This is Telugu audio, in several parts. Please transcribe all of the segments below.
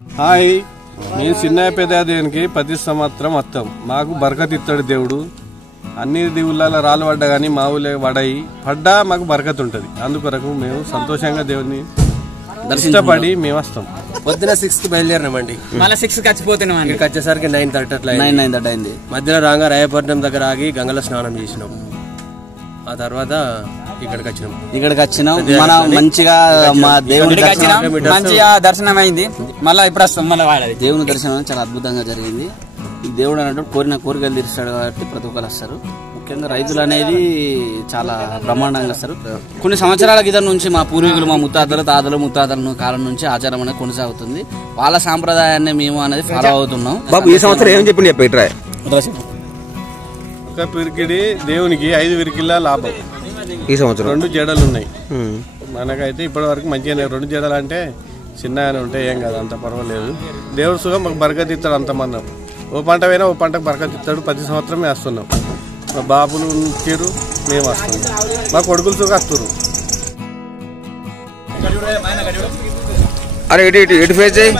హాయ్, మేము చిన్నయ్య పెద్ద దేవునికి ప్రతి సంవత్సరం వస్తాం. మాకు బరకత్ ఇస్తాడు దేవుడు. అన్ని దేవుళ్ళ రాళ్ళు పడ్డా కానీ మా ఊళ్ళో పడ్డా మాకు బరకత్ ఉంటుంది. అందుకొరకు మేము సంతోషంగా దేవుని ఇష్టపడి మేము వస్తాం. పొద్దున 6కి బయలుదేరినామండి. మళ్ళీ 6కి వచ్చిపోతున్నాం. ఇక్కడికి వచ్చేసరికి 9:30 అట్లా 9:30 అయింది. మధ్యలో రాగా రాయపట్నం దగ్గర ఆగి గంగలో స్నానం చేసినాం. ఆ తర్వాత ఇక్కడికి వచ్చినాం. మన మంచిగా మా దేవుని మంచిగా దర్శనం అయింది. మళ్ళీ ఇప్పుడు వస్తాం. మళ్ళీ దేవుని దర్శనం చాలా అద్భుతంగా జరిగింది. ఈ దేవుడు అన్నట్టు కోరికలు తీరుస్తాడు కాబట్టి ప్రతి ఒక్కరు వస్తారు. ముఖ్యంగా రైతులు అనేది చాలా బ్రహ్మాండంగా వస్తారు. కొన్ని సంవత్సరాల క్రితం నుంచి మా పూర్వీకులు, మా ముత్తాతల కాలం నుంచి ఆచారం అనేది కొనసాగుతుంది. వాళ్ళ సాంప్రదాయాన్ని మేము అనేది ఫాలో అవుతున్నాం. బాబు, ఈ సంవత్సరం ఏం చెప్పి ఒక పిరికిడి దేవునికి 5 విరికిళ్ళ లాభం. ఈ సంవత్సరం 2 జడలు ఉన్నాయి. మనకైతే ఇప్పటి వరకు మంచిగానే 2 జడలు అంటే చిన్నగానే ఉంటాయి, ఏం కాదు, అంత పర్వాలేదు. దేవుడు సుఖం మాకు బరకత్ ఇస్తాడు. అంతమంది ఓ పంట పోయినా ఓ పంటకు బరకత్ ఇస్తాడు. ప్రతి సంవత్సరం వేస్తున్నాం. మా బాబులు ఇచ్చారు, మేము వస్తున్నాం. మా కొడుకులు సుఖం వస్తారు. అరే ఎటు ఫేస్ చేయి.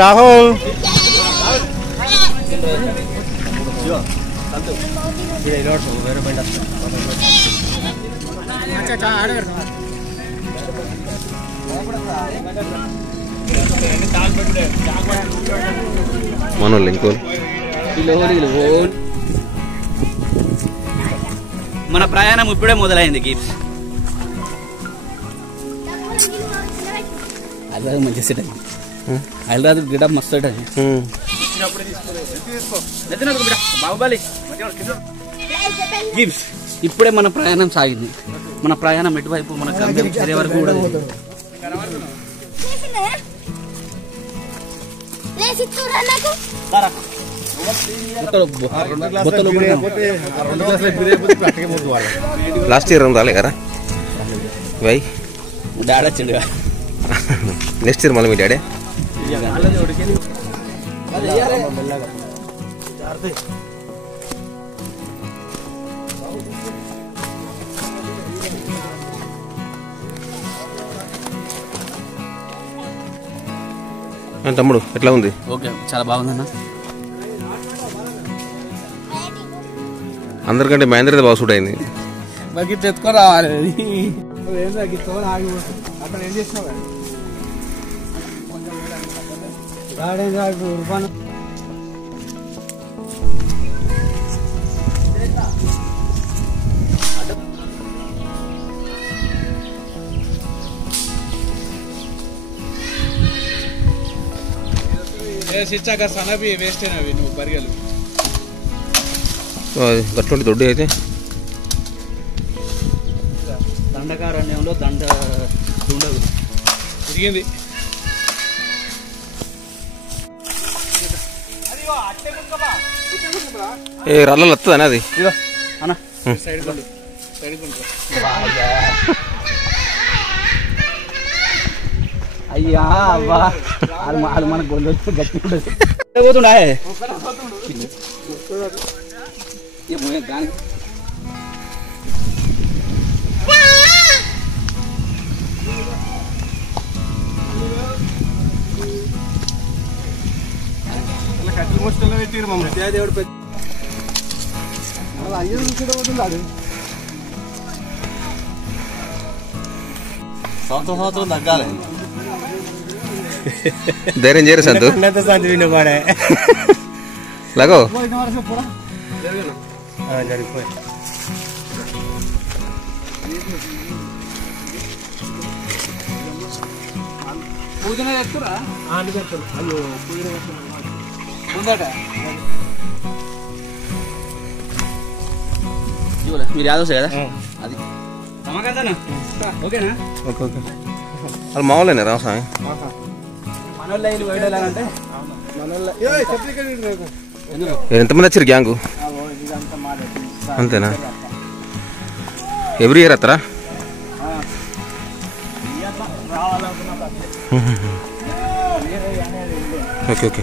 రాహుల్ మనోళ్ళు ఇంకో మన ప్రయాణం ఇప్పుడే మొదలైంది. గిఫ్ట్ అది మంచి సెట్ అయింది. హైదరాబాద్ గిడ మస్తు గిఫ్ట్. ఇప్పుడే మన ప్రయాణం సాగింది. మన ప్రయాణం ఎటువైపు మన గమ్యం చేరే వరకు కూడా లాస్ట్ ఇయర్ రాలే కదా వై డాడీ వచ్చిండు. నెక్స్ట్ ఇయర్ మళ్ళీ మీ డాడీ తమ్ముడు ఎట్లా ఉంది? ఓకే, చాలా బాగుందన్న. అందరికంటే మహేంద్ర బాగా సూట్ అయింది. ఎత్తుకొని రావాలి. గట్లుండి దొడ్డి అయితే దండకారణ్యంలో దండ తిరిగింది. ఏ రల్లలు వస్తుందని అది అయ్యా అవ్వా అది మన గొంతు గట్టి ఉంటుంది. పోతుండే సంవత్సరం తగ్గాలి. ధైర్యం చేయరు సంతు లాగో మీరు యాదవ్ కదా అది ఓకేనా? Okay okay. వాళ్ళు మామూలేనా రామస్వామి? ఎంతమంది వచ్చారు గ్యాంగు? అంతేనా? ఎవ్రీ ఇయర్ వస్తారా? Okay okay.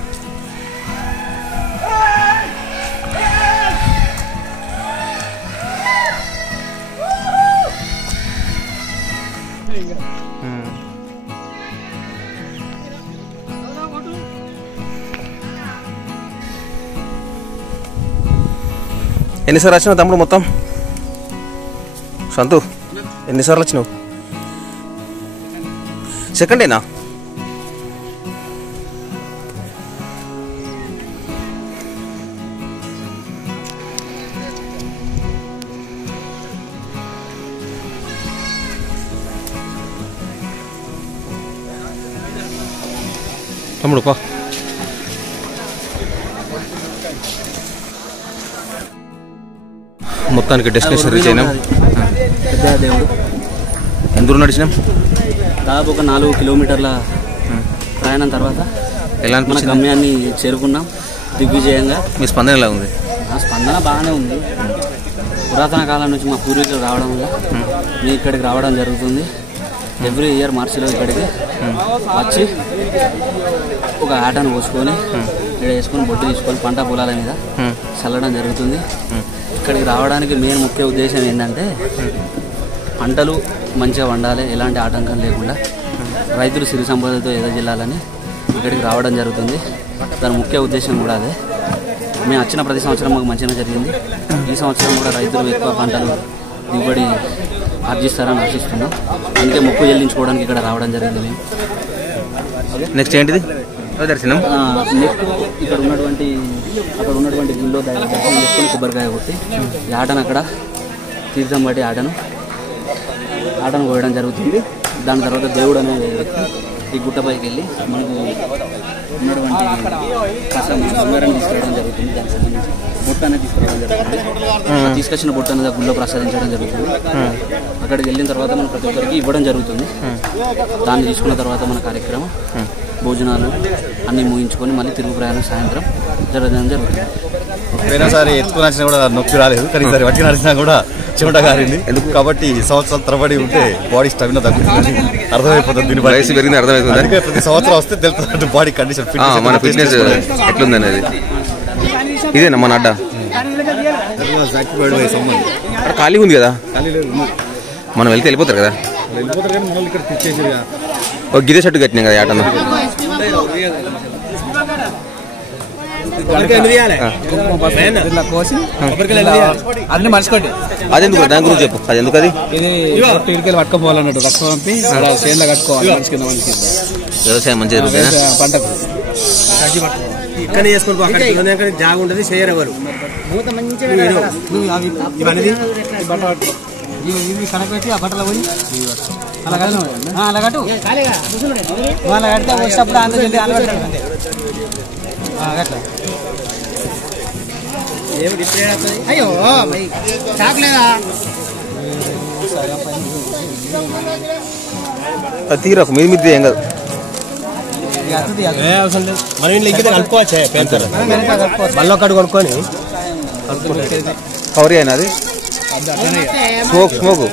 ఎన్నిసార్లు వచ్చినావు తమ్ముడు మొత్తం? సంతు ఎన్నిసార్లు వచ్చినావు? సెకండేనా? తమ్ముడు పా. మొత్తానికి డెస్టినేషన్ రీచ్ అయినాం. దేవుడు ఎంత దూరం నడిచినాం? దాదాపు ఒక 4 కిలోమీటర్ల ప్రయాణం తర్వాత ఎలా మన గమ్యాన్ని చేరుకున్నాం దిగ్విజయంగా. మీ స్పందన ఎలా ఉంది? నా స్పందన బాగానే ఉంది. పురాతన కాలం నుంచి మా పూర్వీకులు రావడం వల్ల మేము ఇక్కడికి రావడం జరుగుతుంది. ఎవ్రీ ఇయర్ మార్చిలో ఇక్కడికి వచ్చి ఒక ఆటను పోసుకొని ఇక్కడ వేసుకొని బొట్టు తీసుకొని పంట పొలాల మీద చల్లడం జరుగుతుంది. ఇక్కడికి రావడానికి మెయిన్ ముఖ్య ఉద్దేశం ఏంటంటే పంటలు మంచిగా వండాలి, ఎలాంటి ఆటంకం లేకుండా రైతులు సిరి సంపదతో ఎదజిల్లాలని ఇక్కడికి రావడం జరుగుతుంది. దాని ముఖ్య ఉద్దేశం కూడా అదే. మేము వచ్చిన ప్రతి సంవత్సరం మాకు మంచిగా జరిగింది. ఈ సంవత్సరం కూడా రైతులు ఎక్కువ పంటలు దిగుబడి ఆర్జిస్తారని ఆశిస్తున్నాం. అందుకే మొక్కు చెల్లించుకోవడానికి ఇక్కడ రావడం జరిగింది. నెక్స్ట్ ఏంటిది? దర్శనం. నెక్స్ట్ ఇక్కడ ఉన్నటువంటి గుళ్ళో దర్శనం చేసుకొని కొబ్బరికాయ కొట్టి ఈ ఆటను అక్కడ తీర్థం బట్టి ఆటను కోయడం జరుగుతుంది. దాని తర్వాత దేవుడు అనే వ్యక్తి ఈ గుట్టపైకి వెళ్ళి మనకు ఉన్నటువంటి కసం బంగారాన్ని తీసుకురావడం జరుగుతుంది. దానికి సంబంధించి బొట్ట అనేది తీసుకురావడం జరుగుతుంది. తీసుకొచ్చిన బొట్ట అనేది గుళ్ళో ప్రసాదించడం జరుగుతుంది. అక్కడికి వెళ్ళిన తర్వాత మనం ప్రతి ఒక్కరికి ఇవ్వడం జరుగుతుంది. దాన్ని తీసుకున్న తర్వాత మన కార్యక్రమం భోజనాలు అన్నీ ముగించుకొని మళ్ళీ తిరుగు ప్రయాణం సాయంత్రం జరగడం జరుగుతుంది. పోయినసారి ఎత్తుకుని వచ్చినా కూడా నొప్పి రాలేదు, కానీ ఈసారి వట్టి నడిచినా కూడా చెమట కారింది. ఎందుకు కాబట్టి సంవత్సరం తరబడి ఉంటే బాడీ స్టామినా తగ్గుతుంది, అర్థమైపోతుంది. దీని వయసు పెరిగింది అర్థమవుతుంది. అందుకే ప్రతి సంవత్సరం వస్తే తెలుస్తుంది బాడీ కండిషన్, మన ఫిట్నెస్ ఎట్లుంది అనేది. ఇదేనా మన అడ్డ? ఖాళీ ఉంది కదా, మనం వెళ్తే వెళ్ళిపోతారు కదా. ఒక గిదే షర్టు కట్టినాం కదా ఆటను. అన్ని మర్చిపోండి. అదెందుకు? దాని గురించి చెప్పు. అది ఎందుకు? అది ఇటుకెళ్ళి పట్టుకోవాలన్నట్టు రక్తం పంపి చేనులో కట్టుకోవాలి. వ్యవసాయం మంచిగా జరుగుతుంది పంటకు ఇక్కడ చేసుకోవాలి. అక్కడ జాగా ఉంటుంది, చేయరు ఎవరు. ఇవి కనపెట్టి ఆ బట్టలు పోయి అలా కట్టు, అలా కట్టు, అలా కడితే వచ్చేటప్పుడు ఆంధ్రజల్లి అలవాటు అయ్యో చాకలేదా తీరకు మీద మీద ఏం కాదు. మన ఇంట్లో ఇంకే కలుపుకోవచ్చు. మళ్ళీ ఒకటి కొనుక్కొని కవరీ అయినా అది స్మోక్ స్మోక్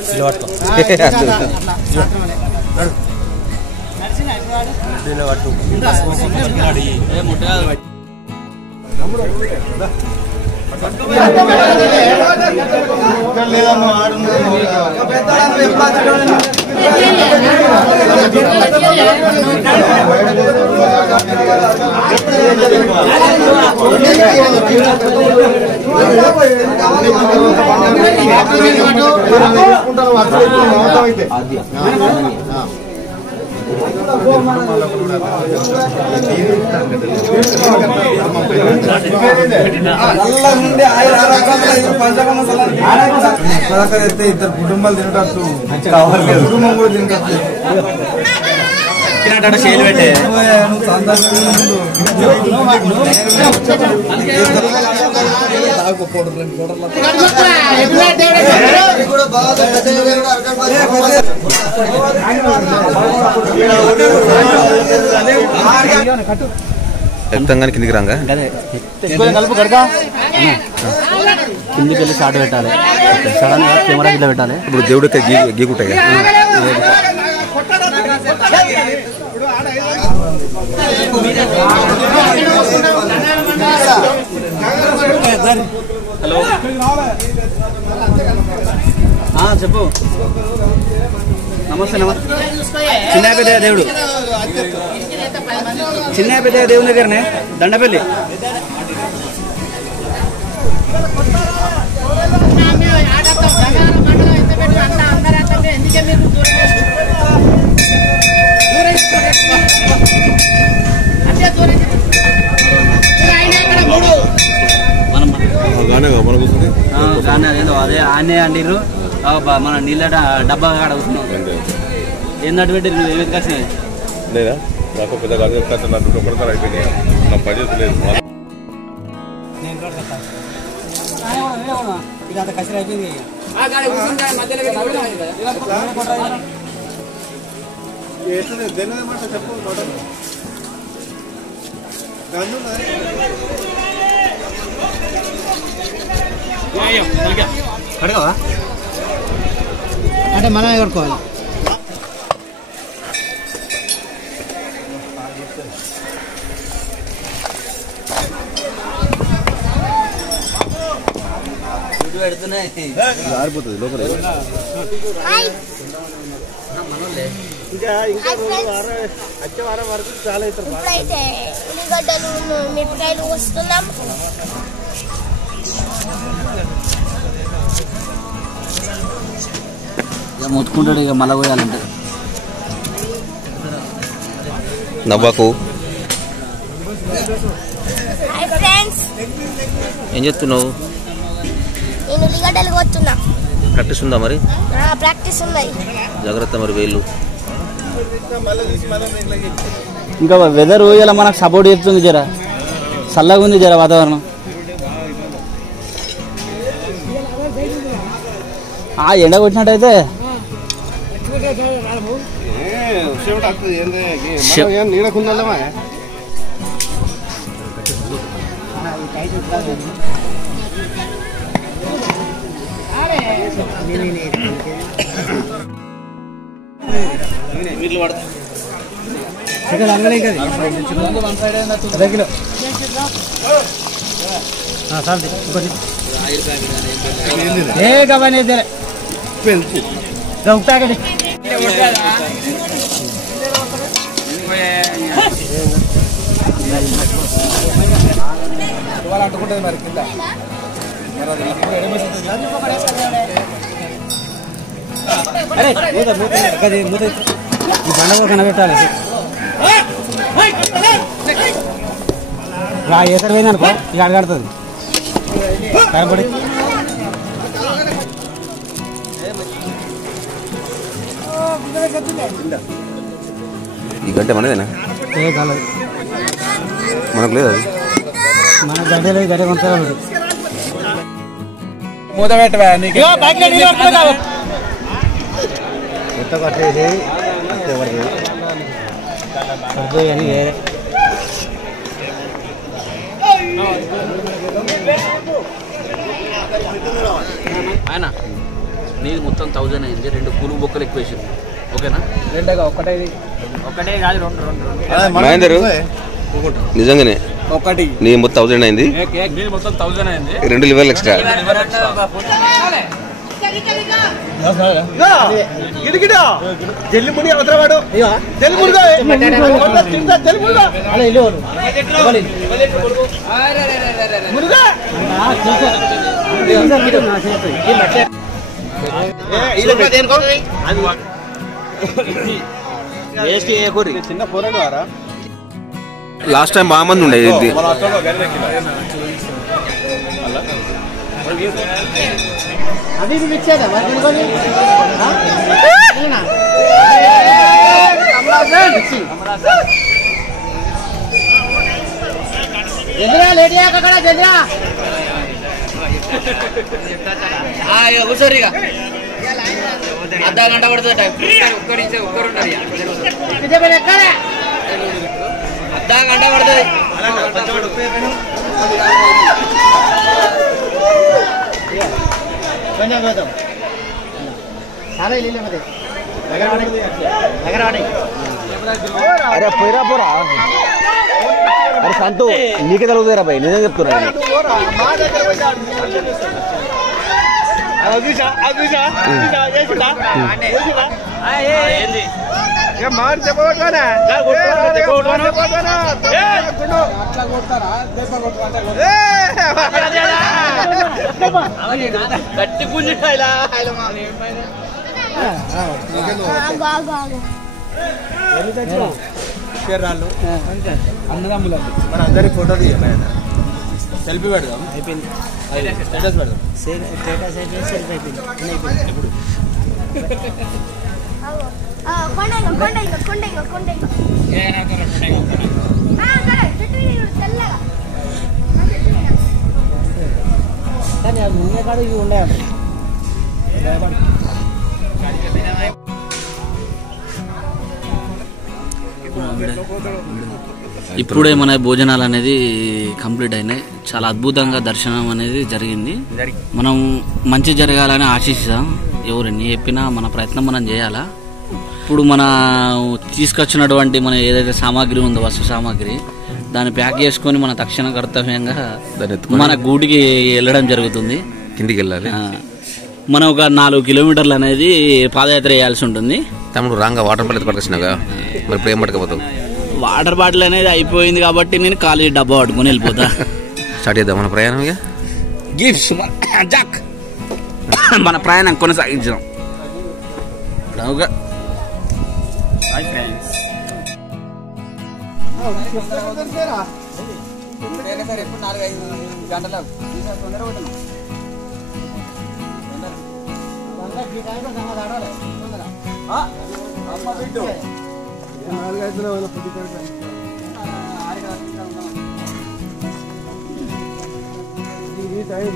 ఇద్దరు కుటుంబాలు తినటట్టు కుటుంబం కూడా తినటట్టు చేయలు పెట్టే ఎత్తంగానే కిందికి రాగా కిందికి వెళ్ళి షాట్ పెట్టాలి. సడన్ గా కెమెరా గిట్ల పెట్టాలి. ఇప్పుడు దేవుడికి గీకుంటాయి. హలో చెప్పు. నమస్తే. చిన్న పెద్ద దేవుడు, చిన్న పెద్ద దేవుని దగ్గరనే దండపల్లి. అదే ఆనే అండిర్రు మన నీళ్ళ డబ్బా కాడ కూర్చున్నాం. ఏంటంటే పెట్టి ఏమేది కలిసినాయి లేదా నాకు పెద్ద ఒకరితో అయిపోయినాయి. నా పరిస్థితి లేదు. ఇదంతా కసిరి అయిపోయింది. అడగవా అంటే మనమే కొడుకోవాలి. జారిపోతుంది లోపల. వచ్చే వారం వరకు చాలా అవుతారు. ఇప్పుడైతే ఉల్లిగడ్డలు మిరపకాయలు వస్తున్నాం. ఇక మొత్తుకుంటాడు ఇక మళ్ళా పోయాలంటే. నవ్వాకు హాయ్ ఫ్రెండ్స్, ఏం చేస్తున్నావు? నేను ఉల్లిగడ్డలు కొట్టున్నా. ప్రాక్టీస్ ఉందా మరి? ప్రాక్టీస్ ఉన్నాయి. జాగ్రత్త మరి వేళ్ళు. ఇంకా వెదర్ ఇలా మనకు సపోర్ట్ చేస్తుంది. జర చల్లగా ఉంది జర వాతావరణం. ఎండ కొట్టినట్టయితే నీడకుందా అంటుకుంటుంది మరి కింద బండ కనబెట్టాలి. ఎక్కడ పోయిందనుకో ఇక అడగడుతుంది కనపడి. ఈ గంట మనదేనా? మనకు లేదు అది. మన గడ్డ లేదు, గడ్డ కొంత మూత పెట్టవా నీకు ఎంత కట్టేసి అని వేరే ఆయన నీది మొత్తం 1000 అయింది. 2 కూలు బొక్కలు ఎక్కువ వేసింది. ఓకేనా? రెండేగా ఒకటే కాదు రెండు మహేందర్ నిజంగానే ఒకటి నీ మొత్తం 1000 అయింది. మొత్తం 1000 అయింది. 2 లివర్లు ఎక్స్ట్రా. జల్లి ముని అవతలవాడు జల్లి మునిగా చిన్న పోరాడు వారా. లాస్ట్ టైం బాగా మంది ఉండేది. కూర్చోరు ఇక అర్ధ గంట పడుతుంది టైం. అర్ధ గంట పడుతుంది. అరే పోయిరా పోరా. అరే సంతు నీకే తగ్గుతారా భయ్, నేనే చెప్తున్నా. చెప్పబట్టానా అన్నదమ్ములు మన అందరి ఫోటో తీయాలి సెల్ఫీ పెడదాం అయిపోయింది స్టేటస్ పెడదాం స్టేటస్ అయిపోయింది సెల్ఫీ అయిపోయింది ఎప్పుడు కానీ అది ముందే కాదు ఇవి ఉండాలి ఇప్పుడే మన భోజనాలు అనేది కంప్లీట్ అయినాయి. చాలా అద్భుతంగా దర్శనం అనేది జరిగింది. మనం మంచి జరగాలని ఆశిస్తాం. ఎవరిని చెప్పినా మన ప్రయత్నం మనం చేయాలా. ఇప్పుడు మన తీసుకొచ్చినటువంటి మన ఏదైతే సామాగ్రి ఉందో వస్తు సామాగ్రి దాన్ని ప్యాక్ చేసుకొని మన తక్షణ కర్తవ్యంగా మన గూటికి వెళ్ళడం జరుగుతుంది. కిందికి వెళ్ళాలి. మనం ఒక 4 కిలోమీటర్లు అనేది పాదయాత్ర చేయాల్సి ఉంటుంది. తమ్ముడు రాంగా వాటర్ బాటిల్ పట్టుకొచ్చినాగా మరి ఇప్పుడు ఏం పట్టుకపోతావు? వాటర్ బాటిల్ అనేది అయిపోయింది కాబట్టి నేను ఖాళీ డబ్బా పట్టుకుని వెళ్ళిపోతా. స్టార్ట్ చేద్దాం మన ప్రయాణం. ఇక గిఫ్ట్స్ మన ప్రయాణం కొనసాగించాం.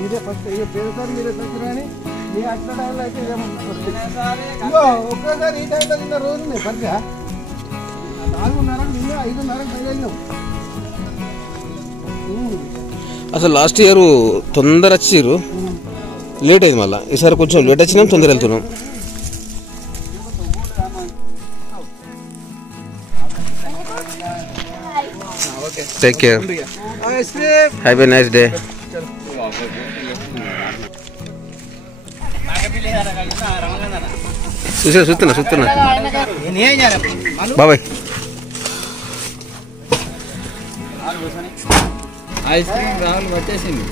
ఇదే ఫస్ట్ పేరుసారి మీరు కానీ మీ అట్ల టైంలో అయితే ఒక్కసారి ఈ టైంలో తిన్న రోజు నేను పరిచయ 4:30 నిన్న 5:30 బయలుదేరినాం. అసలు లాస్ట్ ఇయర్ తొందర వచ్చిర్రు, లేట్ అయింది. మళ్ళీ ఈసారి కొంచెం లేట్ వచ్చినాం, తొందర వెళ్తున్నాం. Take care. Have a nice day. చూస్తున్నా బాబాయ్. ఐస్ క్రీమ్ రాహుల్ వచ్చేసింది.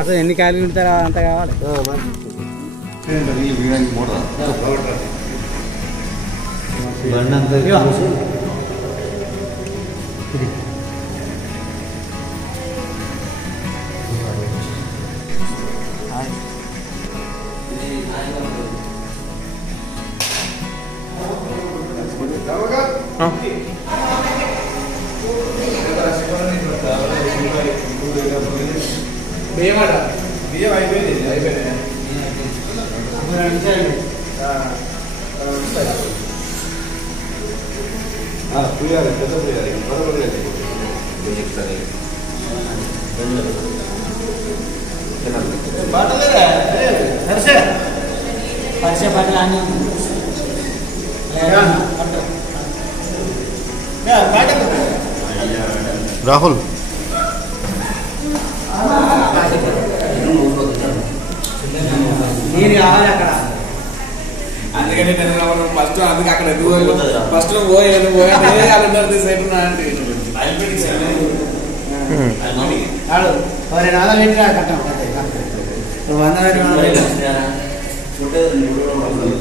అసలు ఎన్ని కాయలు ఉంటారా అంత కావాలి. రాహుల్ నేను కావాలి అక్కడ. అందుకని ఫస్ట్ అందుకే అక్కడ ఫస్ట్ పోయేది సైడ్ మరి నాలుగు పెట్టినా కట్టం 100